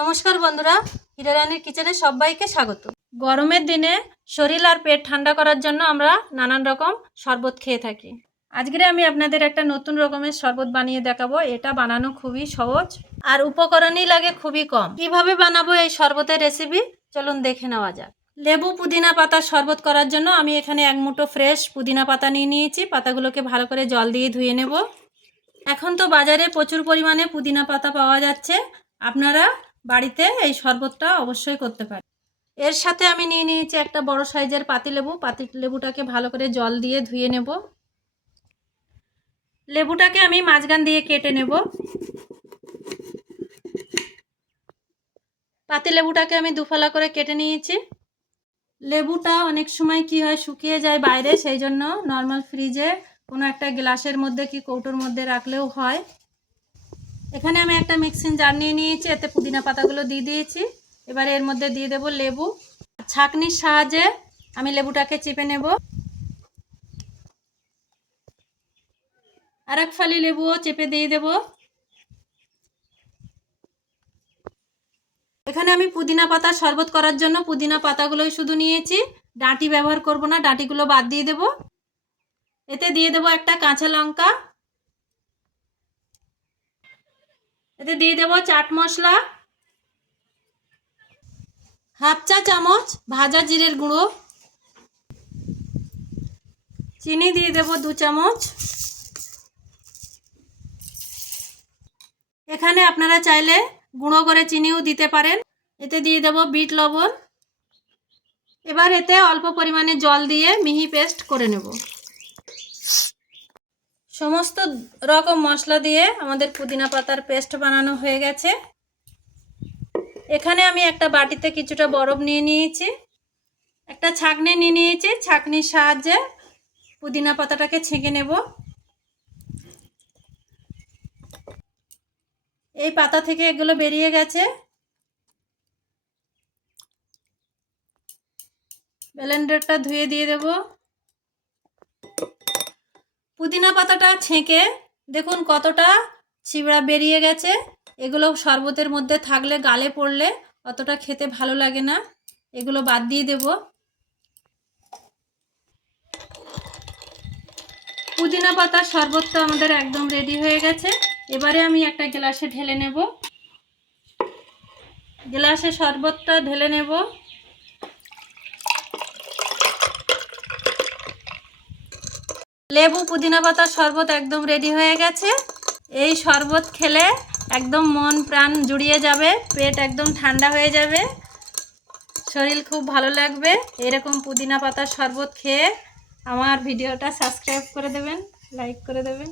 নমস্কার বন্ধুরা, হিরারানির কিচেনে সবাইকে স্বাগত। গরমের দিনে শরীর আর পেট ঠান্ডা করার জন্য আমরা নানান রকম শরবত খেয়ে থাকি। আজকে আমি আপনাদের একটা নতুন রকমের শরবত বানিয়ে দেখাবো। এটা বানানো খুবই সহজ আর উপকরণই লাগে খুবই কম। কিভাবে বানাবো এই শরবতের রেসিপি চলুন দেখে নেওয়া যাক। লেবু পুদিনা পাতার শরবত করার জন্য আমি এখানে এক মুঠো ফ্রেশ পুদিনা পাতা নিয়ে নিয়েছি। পাতাগুলোকে ভালো করে জল দিয়ে ধুয়ে নেব। এখন তো বাজারে প্রচুর পরিমাণে পুদিনা পাতা পাওয়া যাচ্ছে, আপনারা বাড়িতে এই শরবতটা অবশ্যই করতে পারেন। এর সাথে আমি নিয়ে নিয়েছি একটা বড় সাইজের পাতিলেবু। পাতিলেবুটাকে ভালো করে জল দিয়ে ধুয়ে নেব। লেবুটাকে আমি মাঝখান দিয়ে কেটে নেব। পাতিলেবুটাকে আমি দুফালা করে কেটে নিয়েছি। লেবুটা অনেক সময় কি হয়, শুকিয়ে যায় বাইরে, সেই জন্য নর্মাল ফ্রিজে কোনো একটা গ্লাসের মধ্যে কি কৌটোর মধ্যে রাখলেও হয়। এখানে আমি একটা মিক্সিং জার নিয়ে নিয়েছি, এতে পুদিনা পাতাগুলো দিয়ে দিয়েছি। এবারে এর মধ্যে দিয়ে দেব লেবু। ছাঁকনির সাহায্যে আমি লেবুটাকে চিপে নেব। আর এক ফালি লেবুও চেপে দিয়ে দেব। এখানে আমি পুদিনা পাতা শরবত করার জন্য পুদিনা পাতাগুলোই শুধু নিয়েছি, ডাঁটি ব্যবহার করব না, ডাঁটিগুলো বাদ দিয়ে দেব। এতে দিয়ে দেব একটা কাঁচা লঙ্কা। এতে দিয়ে দেব চাট মশলা, হাফ চা চামচ ভাজা জিরের গুঁড়ো, চিনি দিয়ে দেব 2 চামচ। এখানে আপনারা চাইলে গুঁড়ো করে চিনিও দিতে পারেন। এতে দিয়ে দেব বিট লবণ। এবার এতে অল্প পরিমাণে জল দিয়ে মিহি পেস্ট করে নেব। সমস্ত রকম মশলা দিয়ে আমাদের পুদিনা পাতার পেস্ট বানানো হয়ে গেছে। এখানে আমি একটা বাটিতে কিছুটা বরফ নিয়ে নিয়েছি, একটা ছাঁকনি নিয়ে নিয়েছি। ছাঁকনির সাহায্যে পুদিনা পাতাটাকে ছেঁকে নেব। এই পাতা থেকে এগুলো বেরিয়ে গেছে। ব্লেন্ডারটা ধুয়ে দিয়ে দেব। পুদিনা পাতাটা ছেঁকে দেখুন কতটা ছিবড়া বেরিয়ে গেছে। এগুলো শরবতের মধ্যে থাকলে গালে পড়লে অতটা খেতে ভালো লাগে না, এগুলো বাদ দিয়ে দেব। পুদিনা পাতার শরবতটা আমাদের একদম রেডি হয়ে গেছে। এবারে আমি একটা গ্লাসে ঢেলে নেব। গ্লাসে শরবতটা ঢেলে নেব। লেবু পুদিনা পাতার শরবত একদম রেডি হয়ে গেছে। এই শরবত খেলে একদম মন প্রাণ জুড়িয়ে যাবে, পেট একদম ঠান্ডা হয়ে যাবে, শরীর খুব ভালো লাগবে। এরকম পুদিনা পাতার শরবত খেয়ে আমার ভিডিওটা সাবস্ক্রাইব করে দেবেন, লাইক করে দেবেন।